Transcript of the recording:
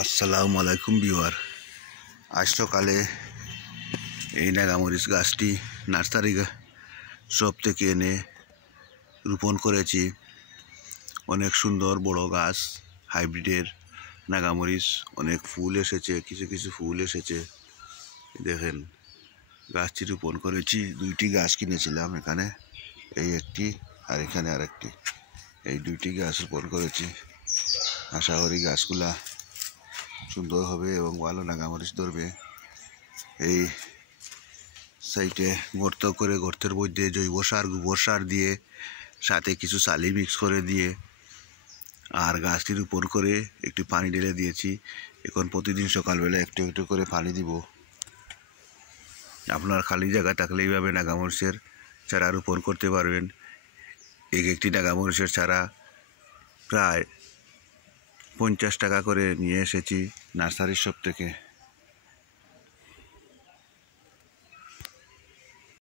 আসসালামু আলাইকুম ভিউয়ার। আজ সকালে এই নাগামরিচ গাছটি নার্সারি শপ থেকে এনে রোপণ করেছি। অনেক সুন্দর বড় গাছ, হাইব্রিডের নাগামরিচ। অনেক ফুল এসেছে, কিছু কিছু ফুল এসেছে। দেখেন, গাছটি রোপণ করেছি। দুইটি গাছ কিনেছিলাম, এখানে এই একটি আর এখানে আরেকটি। এই দুইটি গাছ রোপণ করেছি। আশা করি গাছগুলা সুন্দর হবে এবং ভালো নাগামরিচ ধরবে। এই সাইডে গর্ত করে, গর্তের মধ্যে জৈব সার, গোবর সার দিয়ে, সাথে কিছু চালি মিক্স করে দিয়ে আর গাছটি রোপণ করে একটু পানি ঢেলে দিয়েছি। এখন প্রতিদিন সকালবেলা একটু একটু করে পানি দিব। আপনার খালি জায়গা থাকলে এইভাবে নাগামরিচের চারা রোপণ করতে পারবেন। একটি নাগামরিচের চারা প্রায় 50 টাকা করে নিয়ে এসেছি নার্সারি শপ থেকে।